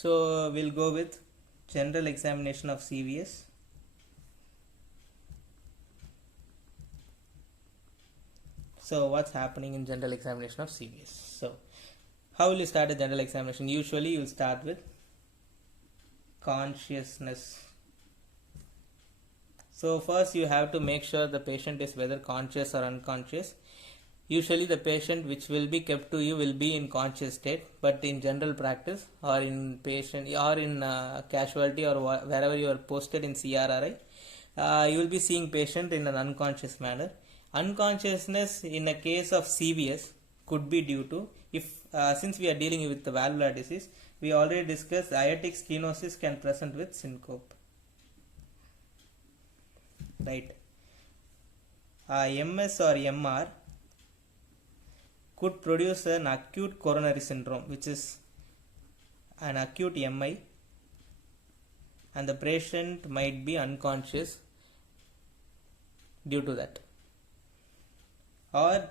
So we'll go with general examination of CVS. So what's happening in general examination of CVS? So how will you start a general examination? Usually you'll start with consciousness. So first you have to make sure the patient is whether conscious or unconscious. Usually the patient which will be kept to you will be in conscious state, but in general practice or in patient or in casualty or wherever you are posted in CRRI, you will be seeing patient in an unconscious manner. Unconsciousness in a case of CVS could be due to, if since we are dealing with the valvular disease, we already discussed aortic stenosis can present with syncope, right? MS or MR could produce an acute coronary syndrome, which is an acute MI, and the patient might be unconscious due to that. Or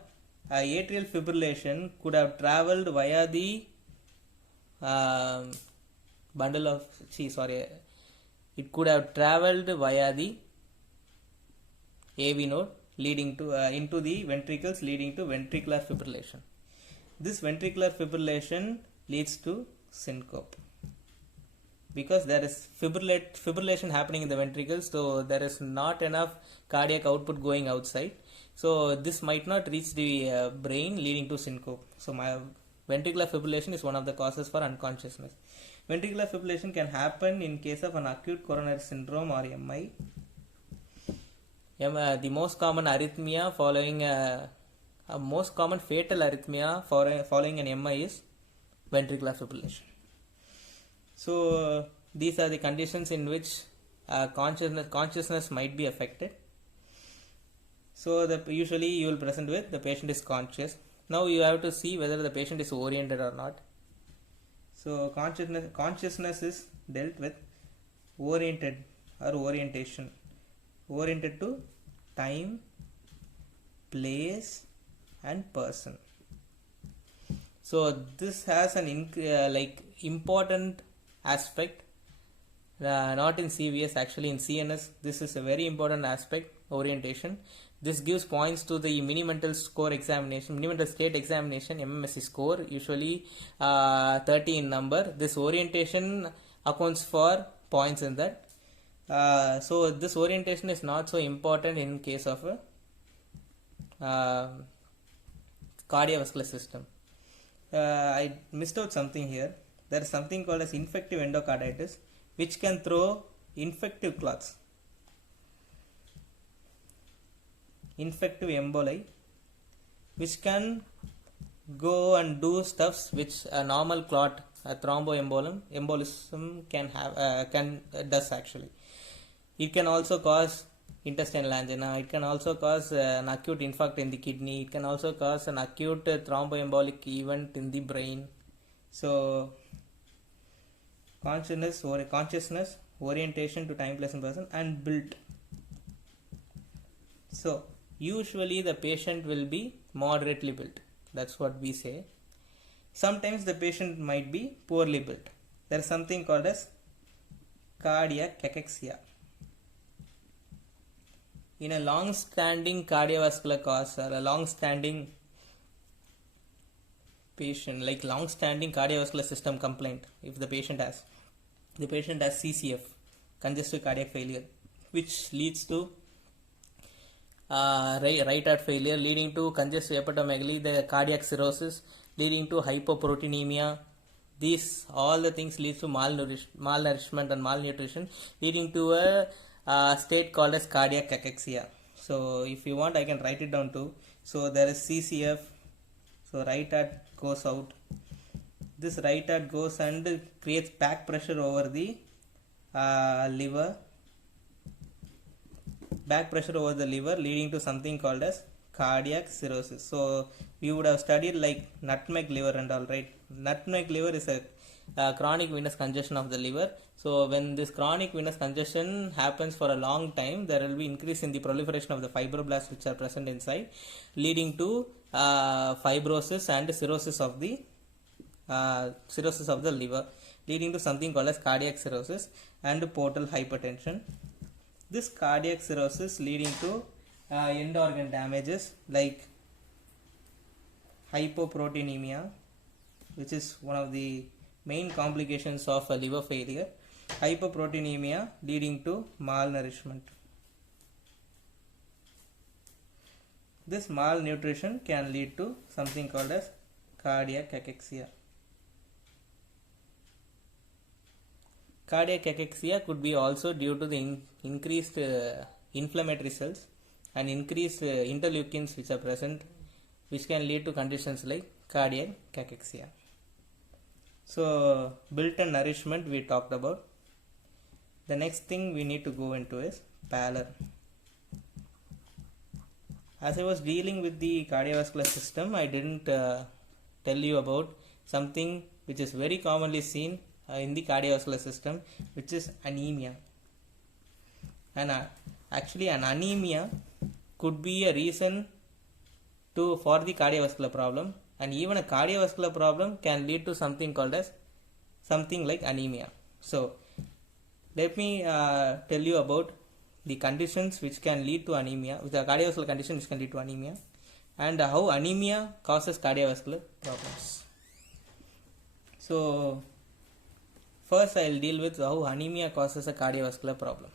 atrial fibrillation could have traveled via the it could have traveled via the AV node leading to into the ventricles, leading to ventricular fibrillation. This ventricular fibrillation leads to syncope because there is fibrillation happening in the ventricles, so there is not enough cardiac output going outside, so this might not reach the brain, leading to syncope. So my ventricular fibrillation is one of the causes for unconsciousness. Ventricular fibrillation can happen in case of an acute coronary syndrome or MI. The most common arrhythmia following most common fatal arrhythmia following an MI is ventricular fibrillation. So these are the conditions in which consciousness might be affected. So usually you will present with the patient is conscious. Now you have to see whether the patient is oriented or not. So consciousness is dealt with oriented or orientation. Oriented to time, place and person. So this has an important aspect, not in CVS, actually in CNS this is a very important aspect, orientation. This gives points to the mini-mental score examination, mini-mental state examination, MMSE score, usually 30 in number. This orientation accounts for points in that. So this orientation is not so important in case of a cardiovascular system. I missed out something here. There is something called as infective endocarditis, which can throw infective clots, infective emboli, which can go and do stuffs which a normal clot, a thromboembolism does actually. It can also cause intestinal angina. It can also cause an acute infarct in the kidney. It can also cause an acute thromboembolic event in the brain. So consciousness, orientation to time, place and person, and built. So usually the patient will be moderately built. That's what we say. Sometimes the patient might be poorly built. There is something called as cardiac cachexia. In a long-standing cardiovascular cause or a long-standing patient, like long-standing cardiovascular system complaint, if the patient has CCF, congestive cardiac failure, which leads to right heart failure, leading to congestive hepatomegaly, the cardiac cirrhosis, leading to hypoproteinemia. These all the things leads to malnourishment and malnutrition, leading to a state called as cardiac cachexia. So if you want, I can write it down too. So there is CCF. So right heart goes out. This right heart goes and creates back pressure over the liver. Back pressure over the liver, leading to something called as cardiac cirrhosis. So you would have studied like nutmeg liver and all, right? Nutmeg liver is a chronic venous congestion of the liver. So when this chronic venous congestion happens for a long time, there will be increase in the proliferation of the fibroblasts which are present inside, leading to fibrosis and cirrhosis of the cirrhosis of the liver, leading to something called as cardiac cirrhosis and portal hypertension. This cardiac cirrhosis leading to end organ damages like hypoproteinemia, which is one of the main complications of liver failure. Hypoproteinemia leading to malnourishment. This malnutrition can lead to something called as cardiac cachexia. Cardiac cachexia could be also due to the increased inflammatory cells and increased interleukins which are present, which can lead to conditions like cardiac cachexia. So, built-in nourishment we talked about. The next thing we need to go into is pallor. As I was dealing with the cardiovascular system, I didn't tell you about something which is very commonly seen in the cardiovascular system, which is anemia. And actually an anemia could be a reason for the cardiovascular problem, and even a cardiovascular problem can lead to something called as something like anemia. So let me tell you about the conditions which can lead to anemia, with a cardiovascular condition which can lead to anemia, and how anemia causes cardiovascular problems. So first I will deal with how anemia causes a cardiovascular problem.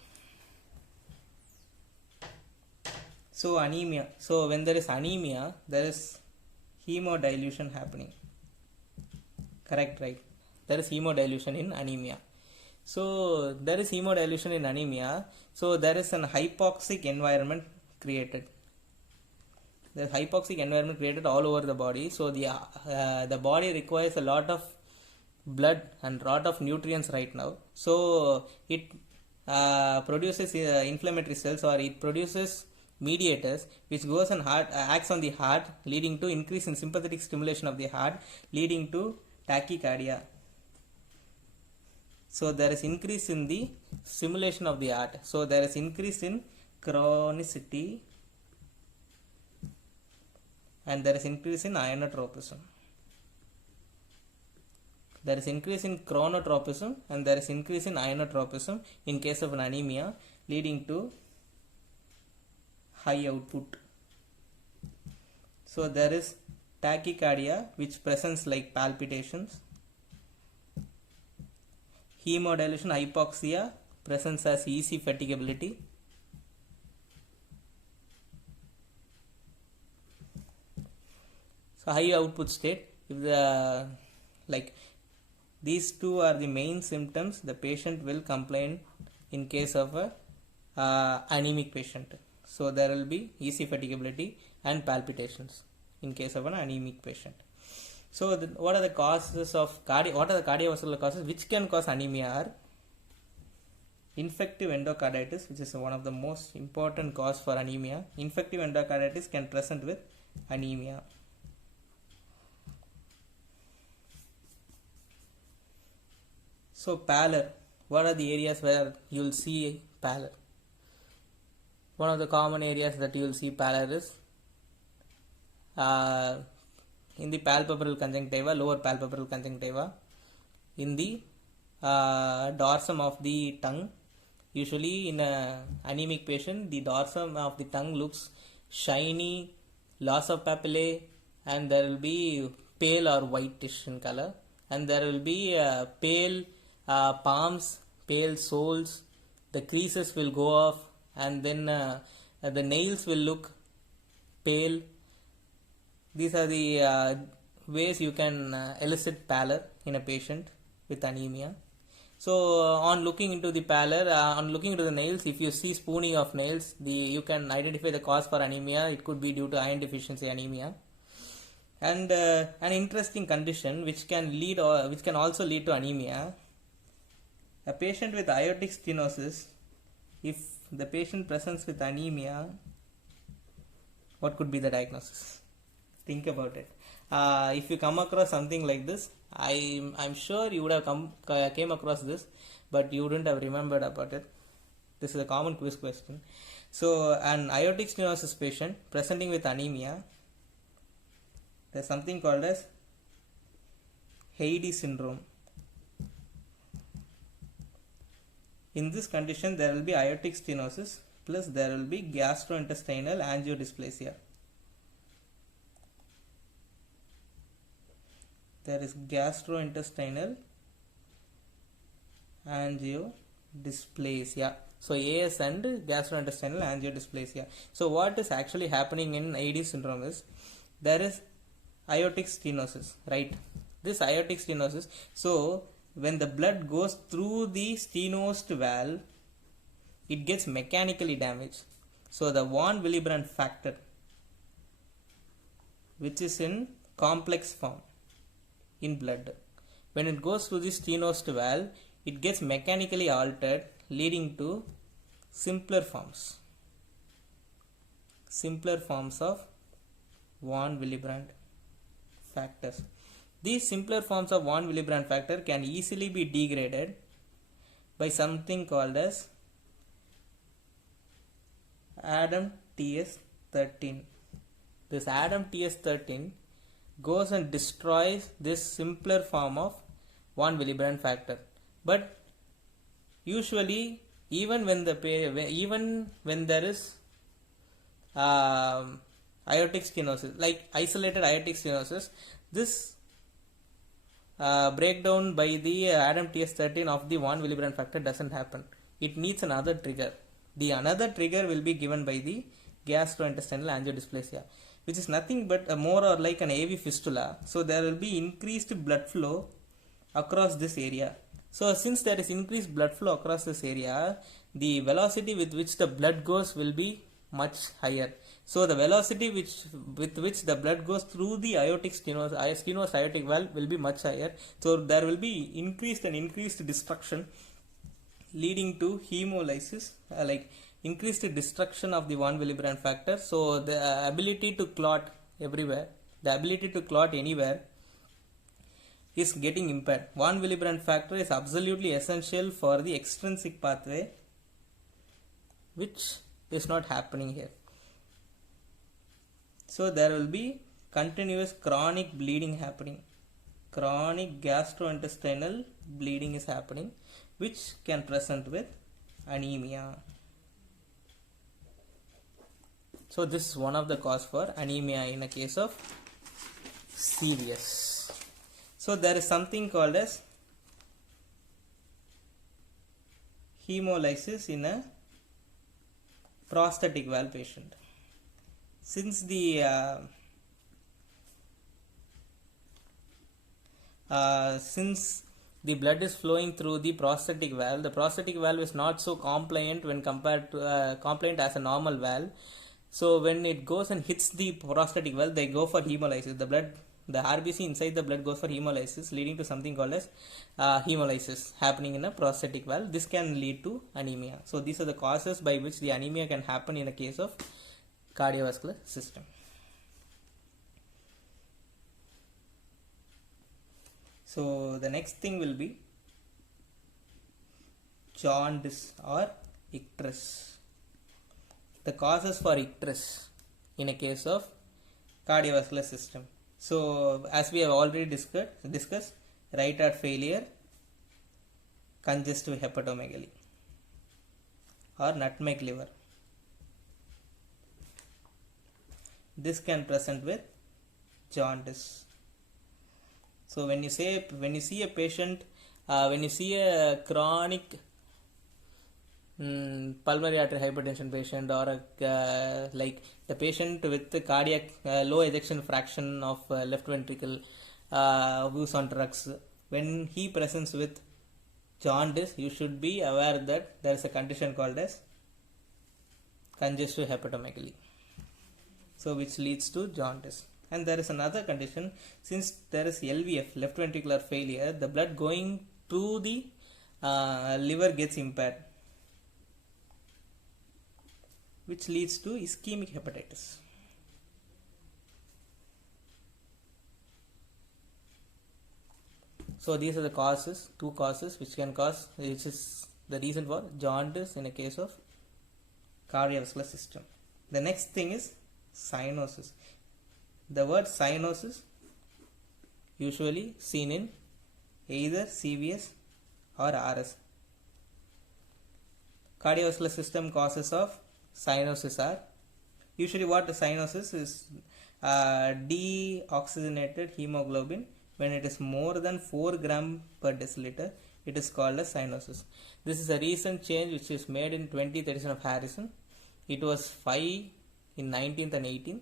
So anemia. So when there is anemia, there is hemodilution happening. Correct, right? There is hemodilution in anemia. So there is hemodilution in anemia. So there is an hypoxic environment created. There is hypoxic environment created all over the body. So the body requires a lot of blood and lot of nutrients right now. So it produces inflammatory cells, or it produces mediators which goes and acts on the heart, leading to increase in sympathetic stimulation of the heart, leading to tachycardia. So there is increase in the stimulation of the heart. So there is increase in chronicity, and there is increase in ionotropism. There is increase in chronotropism and there is increase in ionotropism in case of an anemia, leading to high output. So there is tachycardia, which presents like palpitations. Hemodilution, hypoxia presents as easy fatigability. So high output state, if the these two are the main symptoms the patient will complain in case of a anemic patient. So there will be easy fatigability and palpitations in case of an anemic patient. So what are the causes of what are the cardiovascular causes which can cause anemia? Are infective endocarditis, which is one of the most important cause for anemia. Infective endocarditis can present with anemia. So pallor, what are the areas where you will see pallor? One of the common areas that you will see pallor is in the palpebral conjunctiva, lower palpebral conjunctiva, in the dorsum of the tongue. Usually in an anemic patient, the dorsum of the tongue looks shiny, loss of papillae, and there will be pale or whitish in color, and there will be pale palms, pale soles, the creases will go off, and then the nails will look pale. These are the ways you can elicit pallor in a patient with anemia. So on looking into the pallor, on looking into the nails, if you see spooning of nails, you can identify the cause for anemia. It could be due to iron deficiency anemia. And an interesting condition which can also lead to anemia. A patient with aortic stenosis, if the patient presents with anemia, what could be the diagnosis? Think about it. If you come across something like this, I'm sure you would have came across this, but you wouldn't have remembered about it. This is a common quiz question. So an aortic stenosis patient presenting with anemia, there's something called as Heidy syndrome. In this condition, there will be aortic stenosis plus there will be gastrointestinal angiodysplasia. There is gastrointestinal angiodysplasia. So AS and gastrointestinal angiodysplasia. So what is actually happening in AD syndrome is there is aortic stenosis, right? This aortic stenosis. So when the blood goes through the stenosed valve, it gets mechanically damaged. So the von Willebrand factor, which is in complex form in blood, when it goes through the stenosed valve, it gets mechanically altered, leading to simpler forms of von Willebrand factors. These simpler forms of von Willebrand factor can easily be degraded by something called as ADAM-TS13. This ADAM-TS13 goes and destroys this simpler form of von Willebrand factor. But usually, even when there is aortic stenosis, like isolated aortic stenosis, this breakdown by the ADAM-TS13 of the von Willebrand factor doesn't happen. It needs another trigger. The another trigger will be given by the gastrointestinal angiodysplasia, which is nothing but more or like an AV fistula. So there will be increased blood flow across this area. So since there is increased blood flow across this area, the velocity with which the blood goes will be much higher. So the velocity with which the blood goes through the aortic stenosed aortic valve will be much higher. So there will be increased destruction, leading to hemolysis, like increased destruction of the von Willebrand factor. So the ability to clot everywhere, the ability to clot anywhere is getting impaired. Von Willebrand factor is absolutely essential for the extrinsic pathway, which is not happening here. So there will be continuous chronic bleeding happening. Chronic gastrointestinal bleeding is happening, which can present with anemia. So this is one of the cause for anemia in a case of CVS. So there is something called as hemolysis in a prosthetic valve patient. Since the blood is flowing through the prosthetic valve is not so compliant when compared to compliant as a normal valve. So when it goes and hits the prosthetic valve, they go for hemolysis. The RBC inside the blood goes for hemolysis, leading to something called as hemolysis happening in a prosthetic valve. This can lead to anemia. So these are the causes by which the anemia can happen in a case of cardiovascular system. So the next thing will be jaundice or icterus. The causes for icterus in a case of cardiovascular system. So as we have already discussed, right heart failure, congestive hepatomegaly or nutmeg liver. This can present with jaundice. So when you see a patient, when you see a chronic pulmonary artery hypertension patient or like the patient with the cardiac low ejection fraction of left ventricle who's on drugs, when he presents with jaundice, you should be aware that there is a condition called as congestive hepatomegaly, so which leads to jaundice. And there is another condition, since there is LVF, left ventricular failure, the blood going to the liver gets impaired, which leads to ischemic hepatitis. So these are the causes, two causes which is the reason for jaundice in a case of cardiovascular system. The next thing is cyanosis. The word cyanosis usually seen in either CVS or RS. Cardiovascular system causes of cyanosis are usually what cyanosis is deoxygenated hemoglobin when it is more than 4 gram per deciliter. It is called as cyanosis. This is a recent change which is made in 20th edition of Harrison. It was 5 in 19th and 18th.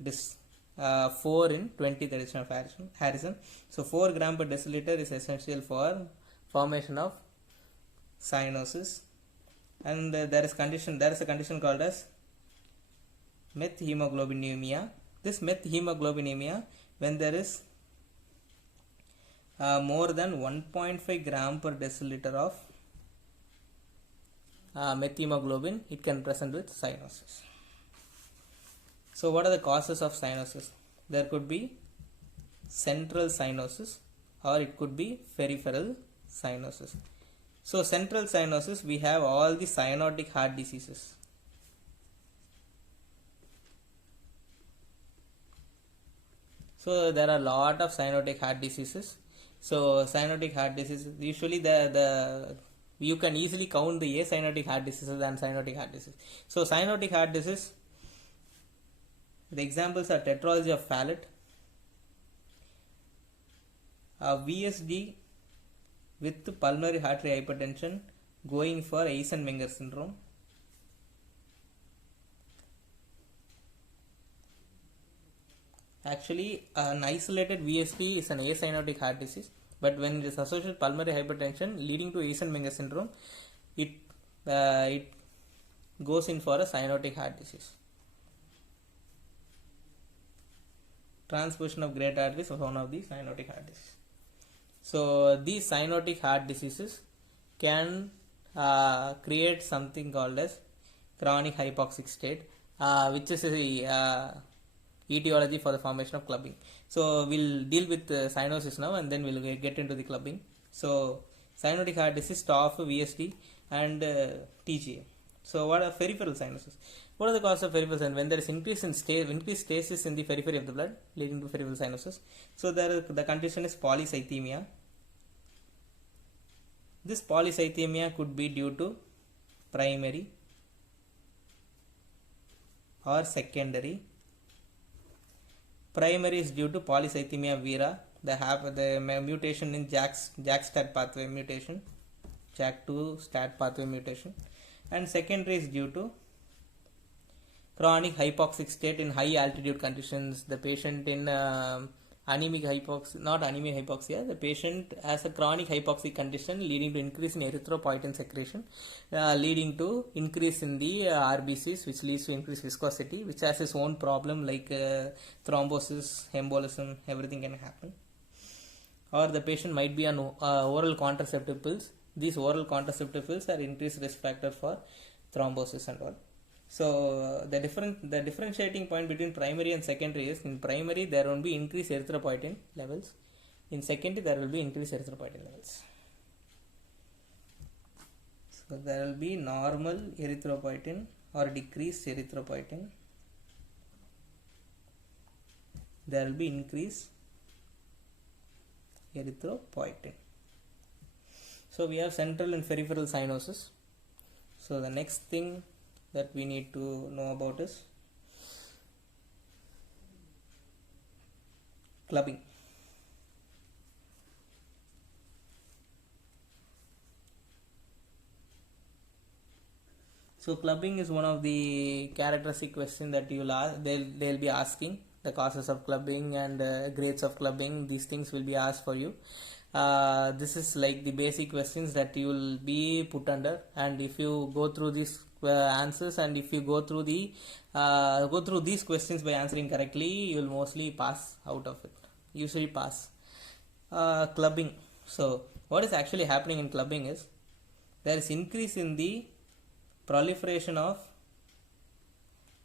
It is 4 in 20th edition of Harrison. So 4 gram per deciliter is essential for formation of cyanosis. And there is a condition called as methemoglobinemia. This methemoglobinemia, when there is more than 1.5 gram per deciliter of methemoglobin, it can present with cyanosis. So what are the causes of cyanosis? There could be central cyanosis or it could be peripheral cyanosis. So central cyanosis, we have all the cyanotic heart diseases. So there are a lot of cyanotic heart diseases. So cyanotic heart disease, usually you can easily count the acyanotic heart diseases and cyanotic heart disease. So cyanotic heart disease, the examples are tetralogy of Fallot, VSD with pulmonary artery hypertension going for Eisenmenger syndrome. Actually, an isolated VSD is an acyanotic heart disease, but when it is associated with pulmonary hypertension leading to Eisenmenger syndrome, it goes in for a cyanotic heart disease. Transposition of great arteries is one of the cyanotic heart diseases. So these cyanotic heart diseases can create something called as chronic hypoxic state, which is a etiology for the formation of clubbing. So we'll deal with cyanosis now and then we'll get into the clubbing. So cyanotic heart disease, TOF, VSD and TGA. So what are peripheral cyanosis? What are the causes of peripheral cyanosis? When there is increased stasis in the periphery of the blood leading to peripheral cyanosis. So the condition is polycythemia. This polycythemia could be due to primary or secondary. Primary is due to polycythemia vera. They have the mutation in JAK-STAT pathway mutation, JAK2 STAT pathway mutation, and secondary is due to chronic hypoxic state in high altitude conditions. The patient in anemic hypoxia, the patient has a chronic hypoxic condition leading to increase in erythropoietin secretion, leading to increase in the RBCs, which leads to increased viscosity, which has its own problem like thrombosis, embolism, everything can happen. Or the patient might be on oral contraceptive pills. These oral contraceptive pills are increased risk factor for thrombosis and all. So the differentiating point between primary and secondary is, in primary there will be increased erythropoietin levels, in secondary there will be increased erythropoietin levels. So there will be normal erythropoietin or decreased erythropoietin. There will be increased erythropoietin. So we have central and peripheral cyanosis. So the next thing that we need to know about is clubbing. So clubbing is one of the characteristic questions that you will ask. They'll be asking the causes of clubbing and grades of clubbing. These things will be asked for you. This is like the basic questions that you will be put under, and if you go through these answers and if you go through these questions by answering correctly, you will mostly pass out of it. Usually pass. Clubbing. So what is actually happening in clubbing is there is increase in the proliferation of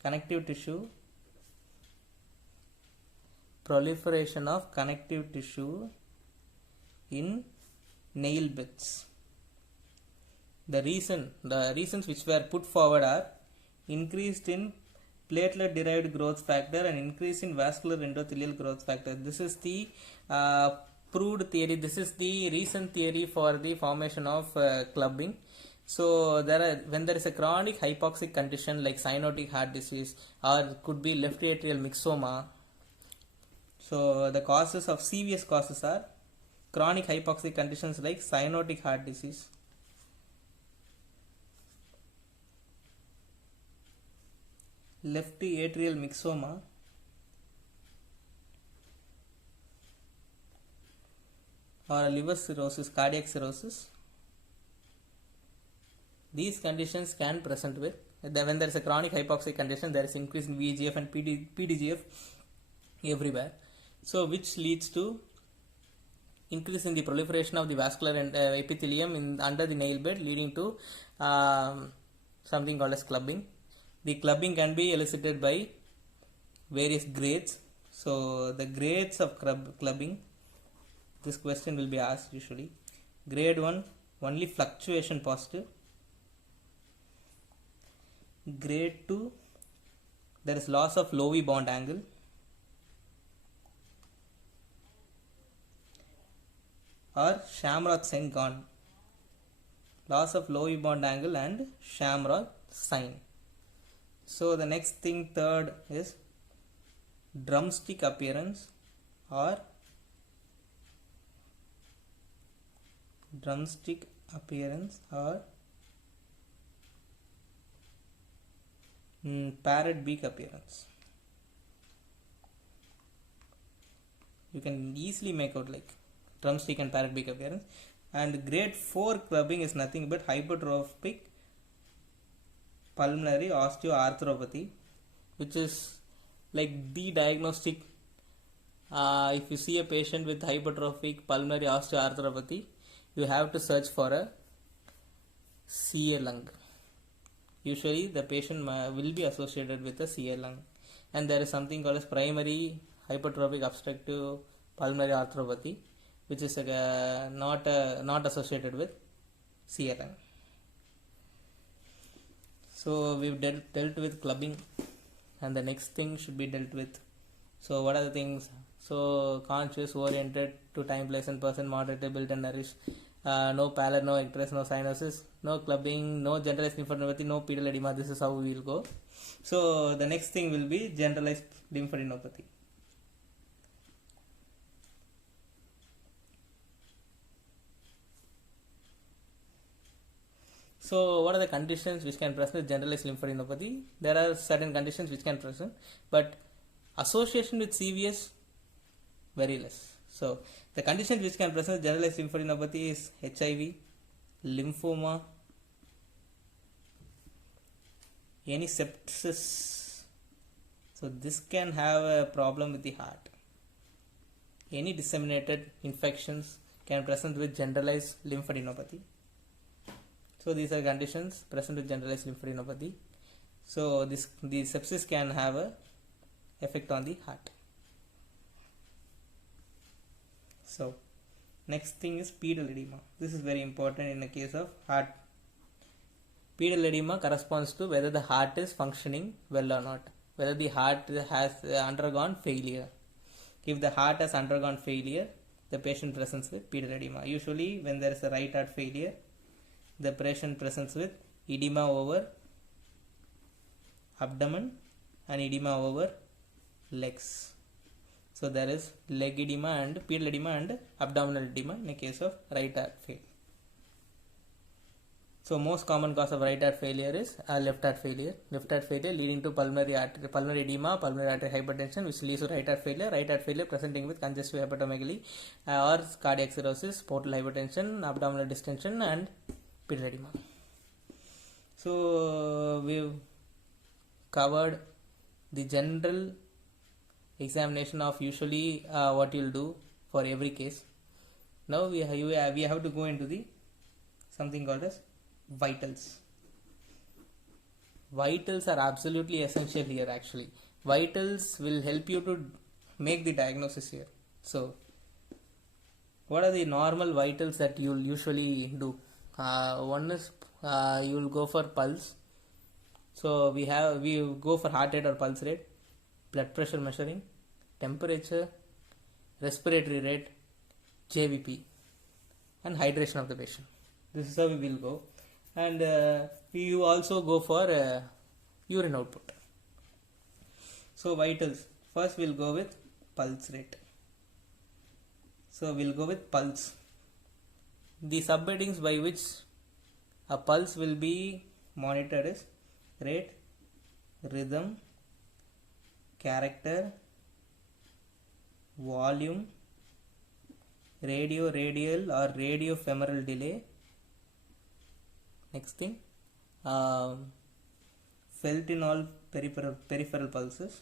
connective tissue in nail beds. The reasons which were put forward are increased in platelet derived growth factor and increase in vascular endothelial growth factor. This is the proved theory. This is the recent theory for the formation of clubbing. So when there is a chronic hypoxic condition like cyanotic heart disease or could be left atrial myxoma. So the causes of CVS causes are chronic hypoxic conditions like cyanotic heart disease, left atrial myxoma, or liver cirrhosis, cardiac cirrhosis. These conditions can present with when there is a chronic hypoxic condition, there is increase in VEGF and PDGF everywhere. So which leads to increase in the proliferation of the vascular epithelium under the nail bed, leading to something called as clubbing. The clubbing can be elicited by various grades. So the grades of clubbing, this question will be asked usually. Grade 1, only fluctuation positive. Grade 2, there is loss of Lowy bond angle. Or Shamrock sign gone. Loss of Lowy bond angle and Shamrock sign. So the next thing, third, is drumstick appearance or parrot beak appearance. You can easily make out like drumstick and parrot beak appearance. And grade 4 clubbing is nothing but hypertrophic pulmonary osteoarthropathy, which is like the diagnostic. If you see a patient with hypertrophic pulmonary osteoarthropathy, you have to search for a CA lung. Usually the patient will be associated with a CA lung, and there is something called as primary hypertrophic obstructive pulmonary arthropathy, which is not associated with CA lung. So we've dealt with clubbing, and the next thing should be dealt with. So what are the things? So conscious, oriented to time, place and person, moderated, built and nourished. No pallor, no icterus, no cyanosis, no clubbing, no generalized lymphadenopathy, no pedal edema. This is how we will go. So the next thing will be generalized lymphadenopathy. So what are the conditions which can present generalized lymphadenopathy? There are certain conditions which can present, but association with CVS, very less. So the conditions which can present generalized lymphadenopathy is HIV, lymphoma, any sepsis. So this can have a problem with the heart. Any disseminated infections can present with generalized lymphadenopathy. So these are conditions present with generalized lymphadenopathy. So the sepsis can have a effect on the heart. So next thing is pedal edema. This is very important in the case of heart. Pedal edema corresponds to whether the heart is functioning well or not, whether the heart has undergone failure. If the heart has undergone failure, the patient presents with pedal edema. Usually when there is a right heart failure, the patient presents with edema over abdomen and edema over legs. So there is leg edema and pedal edema and abdominal edema in the case of right heart failure. So most common cause of right heart failure is left heart failure. Left heart failure leading to pulmonary edema, pulmonary artery hypertension, which leads to right heart failure. Right heart failure presenting with congestive hepatomegaly or cardiac cirrhosis, portal hypertension, abdominal distension and pedal edema. So we've covered the general examination of usually what you'll do for every case. Now we have to go into the something called as vitals. Vitals are absolutely essential here actually. Vitals will help you to make the diagnosis here. So what are the normal vitals that you'll usually do? One is you'll go for pulse. So we go for heart rate or pulse rate, blood pressure measuring, temperature, respiratory rate, JVP, and hydration of the patient. This is how we will go. And you also go for urine output. So vitals, first we'll go with pulse rate. So we'll go with pulse. The subheadings by which a pulse will be monitored is rate, rhythm, character, volume, radio-radial or radio-femoral delay. Next thing, felt in all peripheral pulses.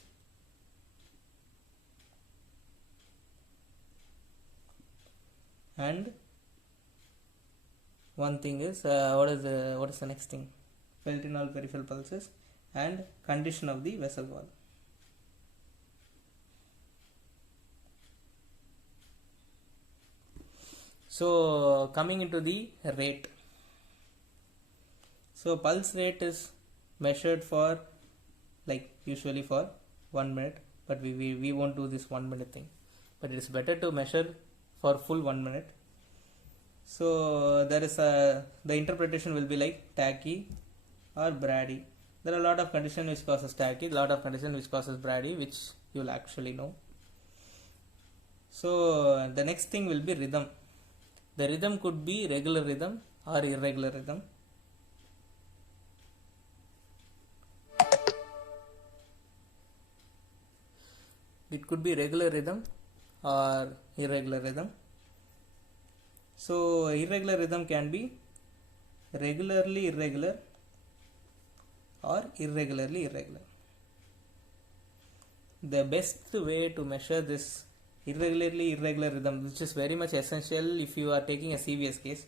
And one thing is what is the next thing? Felt in all peripheral pulses and condition of the vessel wall. So coming into the rate. So pulse rate is measured for usually for 1 minute, but we won't do this 1 minute thing, but it is better to measure for full 1 minute. So there is the interpretation will be like tachy or brady. There are a lot of conditions which causes tachy, a lot of conditions which causes brady, which you will actually know. So the next thing will be rhythm. The rhythm could be regular rhythm or irregular rhythm. It could be regular rhythm or irregular rhythm. So irregular rhythm can be regularly irregular or irregularly irregular. The best way to measure this irregularly irregular rhythm, which is very much essential if you are taking a CVS case,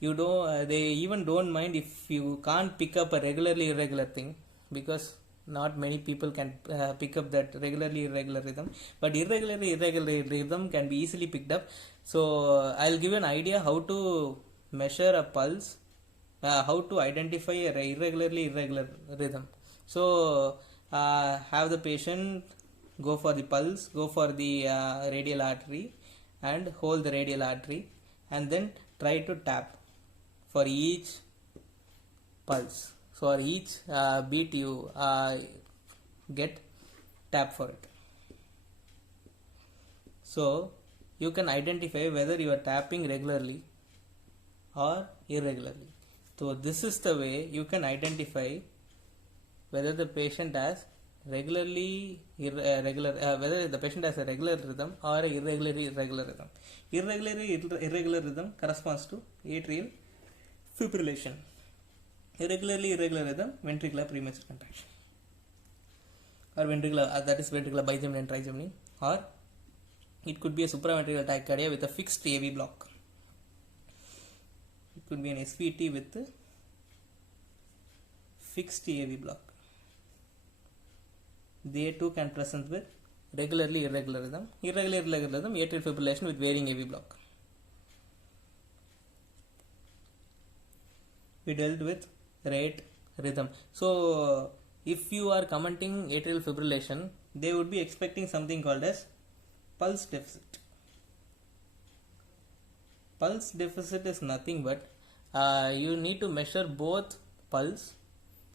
they even don't mind if you can't pick up a regularly irregular thing, because not many people can pick up that regularly irregular rhythm, but irregularly irregular rhythm can be easily picked up. So I'll give you an idea how to measure a pulse, how to identify a irregularly irregular rhythm. So have the patient go for the pulse, go for the radial artery and hold the radial artery, and then try to tap for each pulse. So for each beat you get tap for it. So you can identify whether you are tapping regularly or irregularly. So this is the way you can identify whether the patient has whether the patient has a regular rhythm or a irregularly irregular rhythm. Irregularly irregular rhythm corresponds to atrial fibrillation. Irregularly irregular rhythm, ventricular premature contraction, or ventricular that is ventricular bigeminy and trigeminy, or it could be a supraventricular tachycardia with a fixed AV block. It could be an SVT with a fixed AV block. They too can present with regularly irregular rhythm. Irregular irregular rhythm, atrial fibrillation with varying AV block. We dealt with rate, rhythm. So if you are commenting atrial fibrillation, they would be expecting something called as pulse deficit. Pulse deficit is nothing but you need to measure both pulse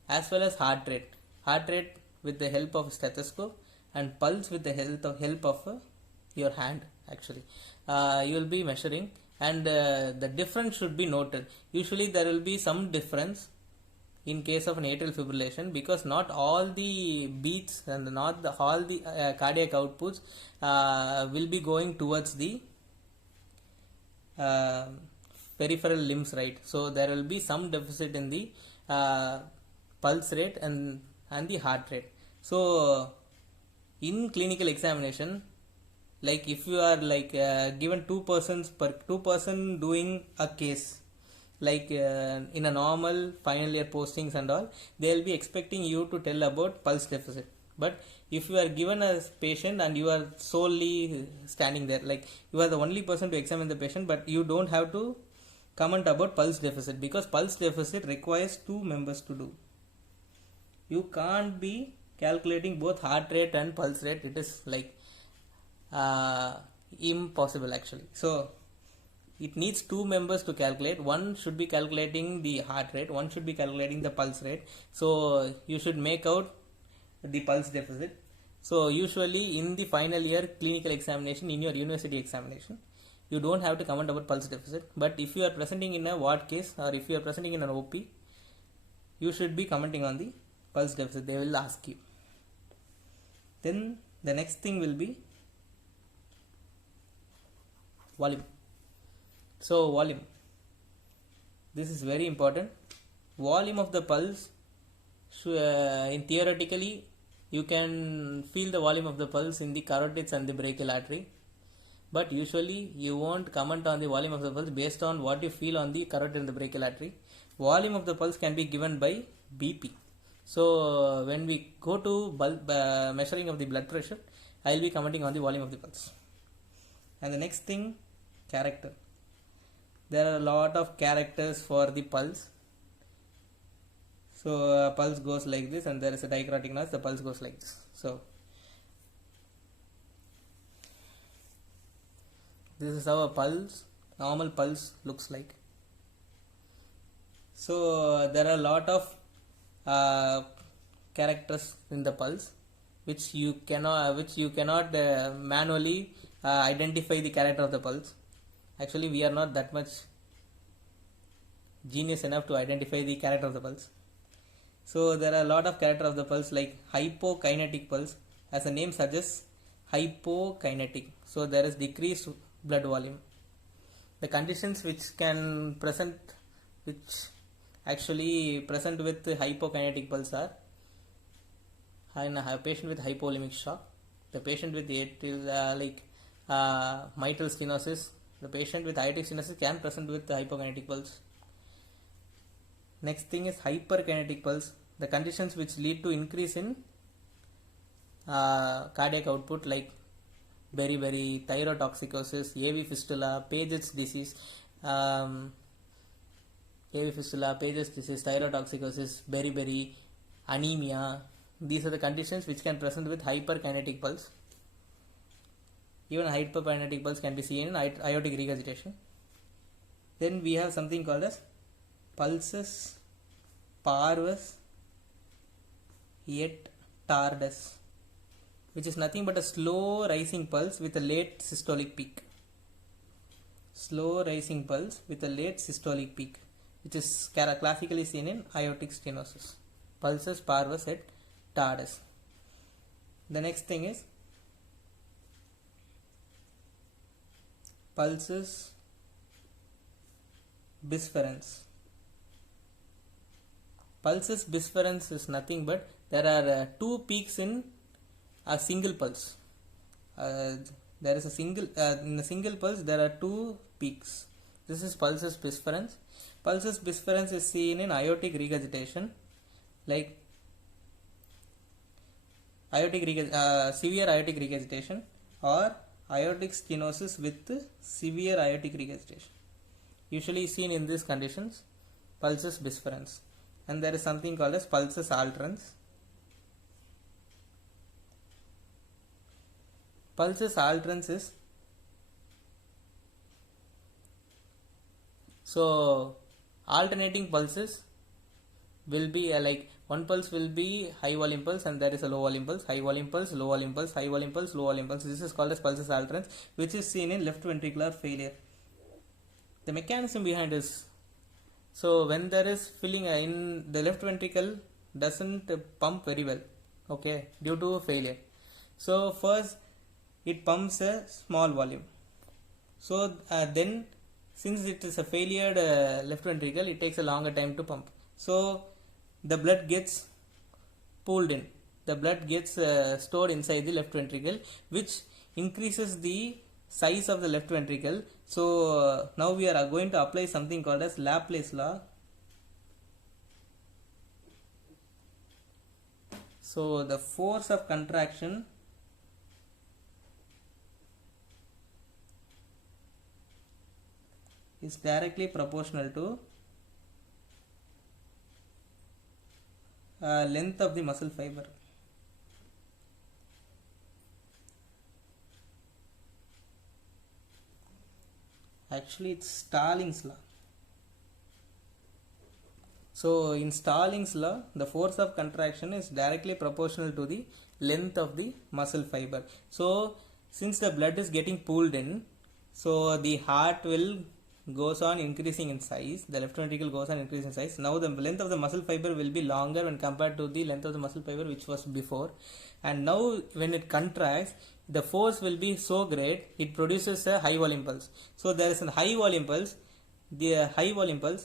as well as heart rate. Heart rate with the help of a stethoscope and pulse with the help of your hand. Actually, you will be measuring, and the difference should be noted. Usually there will be some difference in case of an atrial fibrillation, because not all the beats and not all the cardiac outputs will be going towards the peripheral limbs, right? So there will be some deficit in the pulse rate and the heart rate. So in clinical examination, like if you are given two person doing a case, like in a normal final year postings and all, they will be expecting you to tell about pulse deficit. But if you are given a patient and you are solely standing there, like you are the only person to examine the patient, but you don't have to comment about pulse deficit, because pulse deficit requires two members to do. You can't be calculating both heart rate and pulse rate. It is like impossible actually. So it needs two members to calculate. One should be calculating the heart rate, one should be calculating the pulse rate. So you should make out the pulse deficit. So usually in the final year clinical examination, in your university examination, you don't have to comment about pulse deficit. But if you are presenting in a ward case or if you are presenting in an OP, you should be commenting on the pulse deficit. They will ask you. Then the next thing will be volume. So volume, this is very important. Volume of the pulse, in theoretically you can feel the volume of the pulse in the carotids and the brachial artery, but usually you won't comment on the volume of the pulse based on what you feel on the carotid and the brachial artery. Volume of the pulse can be given by BP. So when we go to measuring of the blood pressure, I will be commenting on the volume of the pulse. And the next thing, character. There are a lot of characters for the pulse. So pulse goes like this, and there is a dicrotic noise, the pulse goes like this. So this is how a pulse, normal pulse looks like. So there are a lot of characters in the pulse which you cannot manually identify the character of the pulse. Actually, we are not that much genius enough to identify the character of the pulse. So there are a lot of character of the pulse, like hypokinetic pulse. As the name suggests, hypokinetic. So there is decreased blood volume. The conditions which actually present with hypokinetic pulse are in a patient with hypovolemic shock, the patient with mitral stenosis. The patient with aortic stenosis can present with hypokinetic pulse. Next thing is hyperkinetic pulse. The conditions which lead to increase in cardiac output, like beriberi, thyrotoxicosis, AV fistula, Paget's disease, thyrotoxicosis, beriberi, anemia. These are the conditions which can present with hyperkinetic pulse. Even hyperkinetic pulse can be seen in aortic regurgitation. Then we have something called as pulsus parvus et tardus, which is nothing but a slow rising pulse with a late systolic peak. Slow rising pulse with a late systolic peak, which is classically seen in aortic stenosis. Pulsus parvus et tardus. The next thing is pulsus bisferens. Pulsus bisferens is nothing but there are two peaks in a single pulse. There is a single in a single pulse there are two peaks. This is pulsus bisferens. Pulsus bisferens is seen in aortic regurgitation, like severe aortic regurgitation or aortic stenosis with severe aortic regurgitation. Usually seen in these conditions, pulsus bisferens. And there is something called as pulsus alterans. Pulsus alterans is, so alternating pulses will be like one pulse will be high volume pulse and there is a low volume pulse, high volume pulse, low volume pulse, high volume pulse, low volume pulse. This is called as pulsus alterans, which is seen in left ventricular failure. The mechanism behind is, so when there is filling in the left ventricle doesn't pump very well, okay, due to failure. So first it pumps a small volume. So then since it is a failed left ventricle, it takes a longer time to pump. So the blood gets pulled in. The blood gets stored inside the left ventricle, which increases the size of the left ventricle. So now we are going to apply something called as Laplace law. So the force of contraction is directly proportional to length of the muscle fiber. Actually, it's Starling's law. So in Starling's law, the force of contraction is directly proportional to the length of the muscle fiber. So since the blood is getting pulled in, so the heart will goes on increasing in size. The left ventricle goes on increasing in size. Now the length of the muscle fiber will be longer when compared to the length of the muscle fiber which was before. And now when it contracts, the force will be so great, it produces a high volume pulse. So there is a high volume pulse,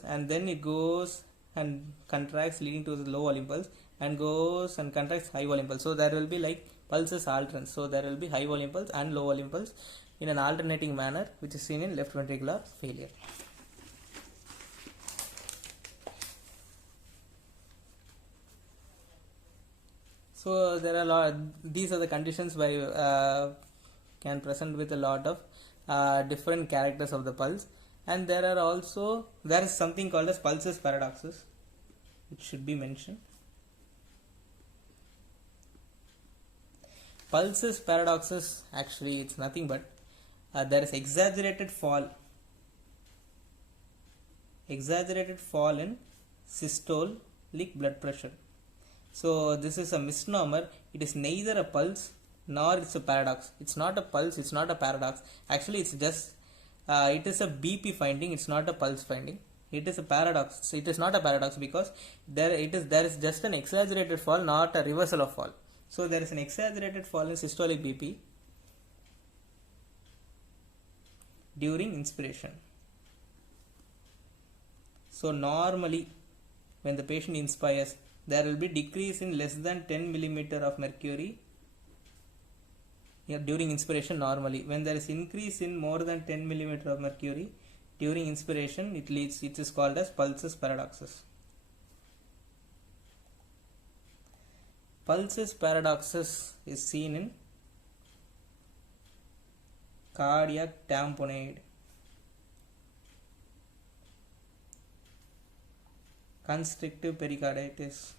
and then it goes and contracts leading to the low volume pulse, and goes and contracts high volume pulse. So there will be like pulses alternate. So there will be high volume pulse and low volume pulse in an alternating manner, which is seen in left ventricular failure. So there are these are the conditions by can present with a lot of different characters of the pulse. And there is something called as pulses paradoxes, which should be mentioned. Pulses paradoxes, actually it's nothing but there is exaggerated fall in systolic blood pressure. So this is a misnomer. It is neither a pulse nor it's a paradox. It's not a pulse, it's not a paradox. Actually it's just it is a BP finding, it's not a pulse finding. It is a paradox. So it is not a paradox because there is just an exaggerated fall, not a reversal of fall. So there is an exaggerated fall in systolic BP during inspiration. So normally when the patient inspires, there will be decrease in less than 10 millimeter of mercury during inspiration normally. When there is increase in more than 10 millimeter of mercury during inspiration, it is called as pulses paradoxes. Pulses paradoxes is seen in cardiac tamponade, constrictive pericarditis,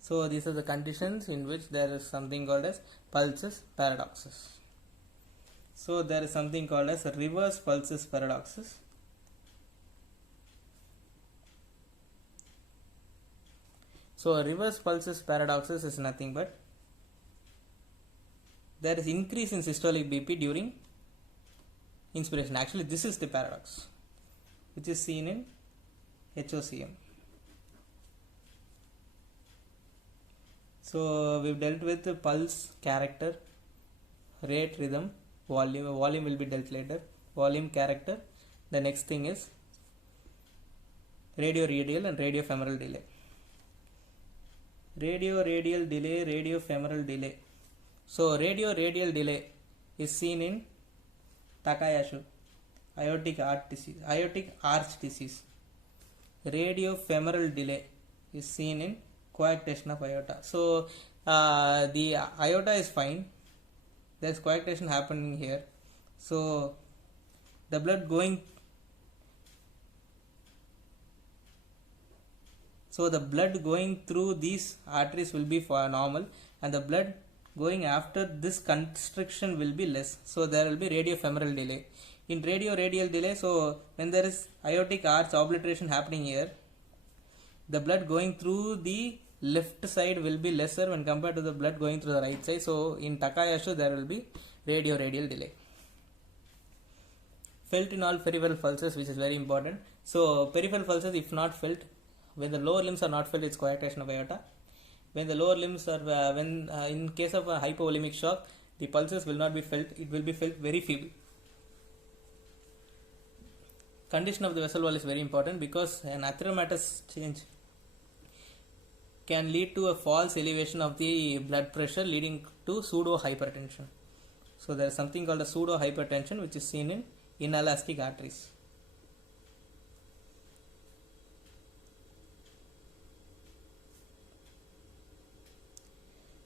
so these are the conditions in which there is something called as pulses paradoxes. So there is something called as reverse pulses paradoxes. So reverse pulses paradoxes is nothing but there is increase in systolic BP during inspiration. Actually this is the paradox which is seen in HOCM. So we've dealt with the pulse, character, rate, rhythm, volume. Volume will be dealt later. Volume, character. The next thing is radio-radial and radio-femoral delay. Radio-radial delay, radio-femoral delay. So radio-radial delay is seen in Takayasu, aortic arch disease. Radio-femoral delay is seen in coarctation of aorta. So the aorta is fine, there is coarctation happening here. So the blood going through these arteries will be for normal, and the blood going after this constriction will be less. So there will be radiofemoral delay. In radio-radial delay, so when there is aortic arch obliteration happening here, the blood going through the left side will be lesser when compared to the blood going through the right side. So in Takayasu there will be radio-radial delay. Felt in all peripheral pulses, which is very important. So peripheral pulses, if not felt, when the lower limbs are not felt, it's coarctation of aorta. When the lower limbs are, in case of a hypovolemic shock, the pulses will not be felt, it will be felt very feeble. Condition of the vessel wall is very important because an atheromatous change can lead to a false elevation of the blood pressure, leading to pseudo hypertension. So there is something called a pseudo hypertension which is seen in inelastic arteries.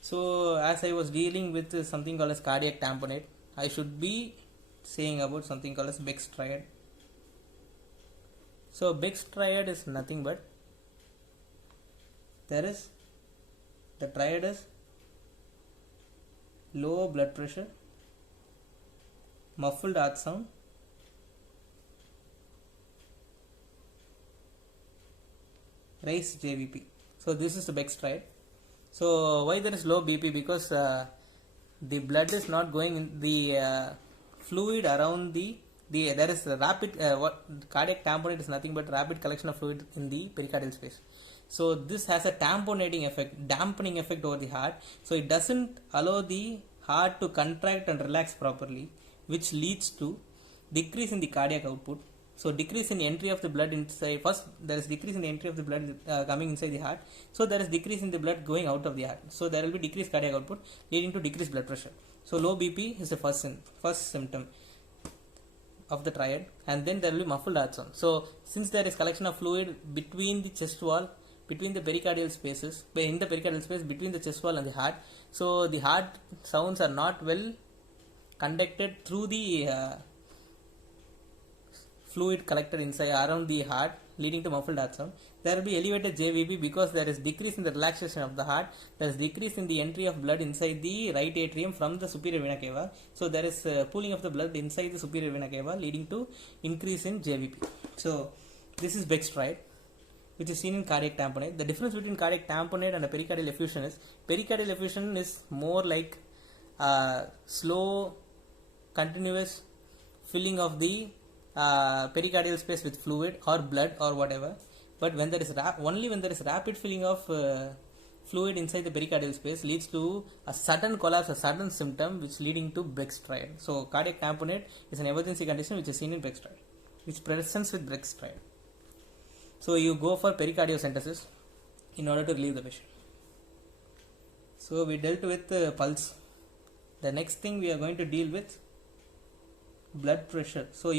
So as I was dealing with something called as cardiac tamponade, I should be saying about something called as Beck's triad. So Beck's triad is nothing but the triad is low blood pressure, muffled heart sound, raised JVP. So this is the Beck's triad. So why there is low BP? Because the blood is not going in the fluid around the there is a rapid what cardiac tamponade is nothing but rapid collection of fluid in the pericardial space. So this has a tamponating effect, dampening effect over the heart. So it doesn't allow the heart to contract and relax properly, which leads to decrease in the cardiac output. So decrease in the entry of the blood inside. First, there is decrease in the entry of the blood coming inside the heart. So there is decrease in the blood going out of the heart. So there will be decreased cardiac output, leading to decreased blood pressure. So low BP is the first symptom of the triad, and then there will be muffled heart sound. So since there is collection of fluid between the chest wall, between the pericardial spaces, in the pericardial space between the chest wall and the heart, so the heart sounds are not well conducted through the fluid collected inside around the heart, leading to muffled heart sound. There will be elevated JVP because there is decrease in the relaxation of the heart. There is decrease in the entry of blood inside the right atrium from the superior vena cava. So there is pooling of the blood inside the superior vena cava, leading to increase in JVP. So this is Beck's triad, which is seen in cardiac tamponade. The difference between cardiac tamponade and a pericardial effusion is pericardial effusion is more like slow, continuous filling of the pericardial space with fluid or blood or whatever. But when there is only when there is rapid filling of fluid inside the pericardial space leads to a sudden collapse, a sudden symptom, which leading to Beck's triad. So cardiac tamponade is an emergency condition which is seen in Beck's triad, which presents with Beck's triad. So you go for pericardiocentesis in order to relieve the patient. So we dealt with pulse. The next thing we are going to deal with blood pressure. So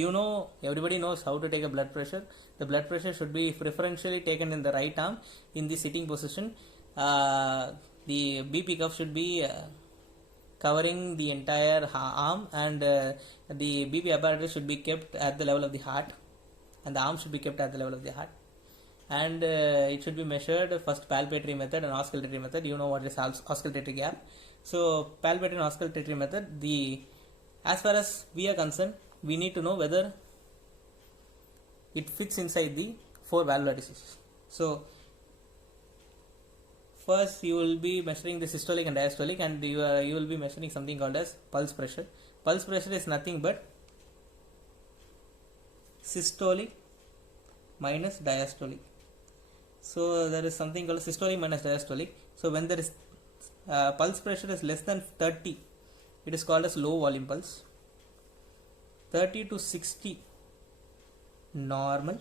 everybody knows how to take a blood pressure. The blood pressure should be preferentially taken in the right arm in the sitting position. The BP cuff should be covering the entire arm, and the BP apparatus should be kept at the level of the heart, and the arm should be kept at the level of the heart. And it should be measured first palpatory method and auscultatory method. You know what is auscultatory gap. So palpatory and auscultatory method, as far as we are concerned, we need to know whether it fits inside the 4 valvular diseases. So first you will be measuring the systolic and diastolic, and you will be measuring something called as pulse pressure. Pulse pressure is nothing but systolic minus diastolic. So there is something called systolic minus diastolic. So when there is pulse pressure is less than 30, it is called as low volume pulse. 30 to 60 normal,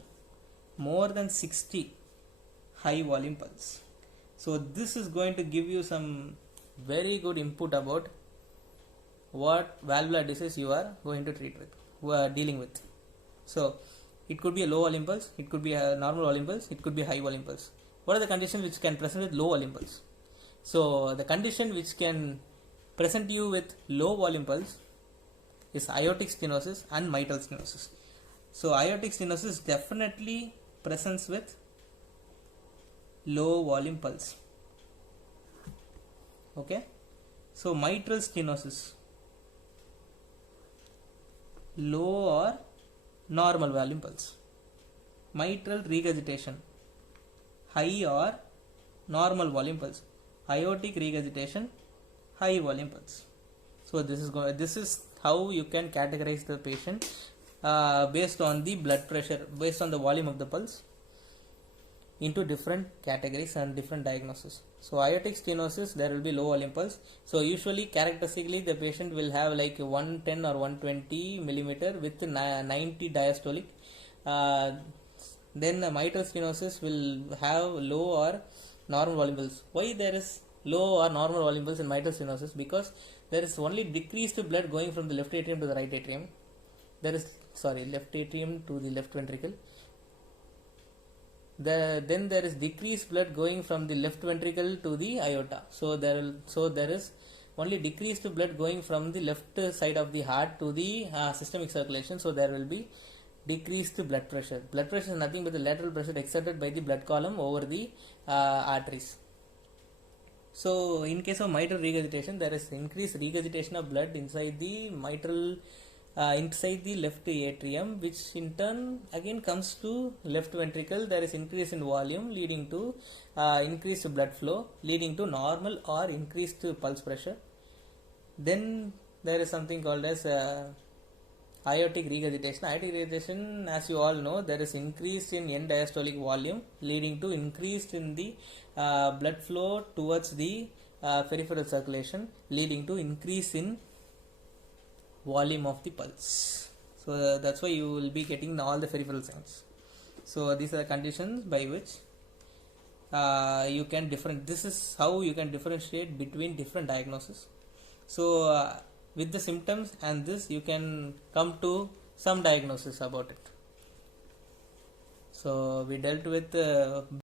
more than 60 high volume pulse. So this is going to give you some very good input about what valvular disease you are going to treat with, dealing with. So it could be a low volume pulse, it could be a normal volume pulse, it could be a high volume pulse. What are the conditions which can present with low volume pulse? So the condition which can present you with low volume pulse is aortic stenosis and mitral stenosis. So aortic stenosis definitely presents with low volume pulse. Okay. So mitral stenosis, low or normal volume pulse. Mitral regurgitation, high or normal volume pulse. Aortic regurgitation, high volume pulse. So this is how you can categorize the patient based on the blood pressure, based on the volume of the pulse, into different categories and different diagnoses. So aortic stenosis, there will be low volume pulse. So usually characteristically the patient will have like 110 or 120 millimeter with 90 diastolic. Then the mitral stenosis will have low or normal volume pulse. Why there is low or normal volume pulse in mitral stenosis? Because there is only decreased blood going from the left atrium to the right atrium. Left atrium to the left ventricle. Then there is decreased blood going from the left ventricle to the aorta. So there is only decreased blood going from the left side of the heart to the systemic circulation. So there will be decreased blood pressure. Blood pressure is nothing but the lateral pressure exerted by the blood column over the arteries. So in case of mitral regurgitation, there is increased regurgitation of blood inside the mitral, inside the left atrium, which in turn again comes to left ventricle. There is increase in volume, leading to increased blood flow, leading to normal or increased pulse pressure. Then there is something called as aortic regurgitation. Aortic regurgitation, as you all know, there is increase in end diastolic volume, leading to increase in the blood flow towards the peripheral circulation, leading to increase in volume of the pulse. So that's why you will be getting all the peripheral signs. So these are the conditions by which you can different. This is how you can differentiate between different diagnoses. So with the symptoms and this, you can come to some diagnosis about it. So we dealt with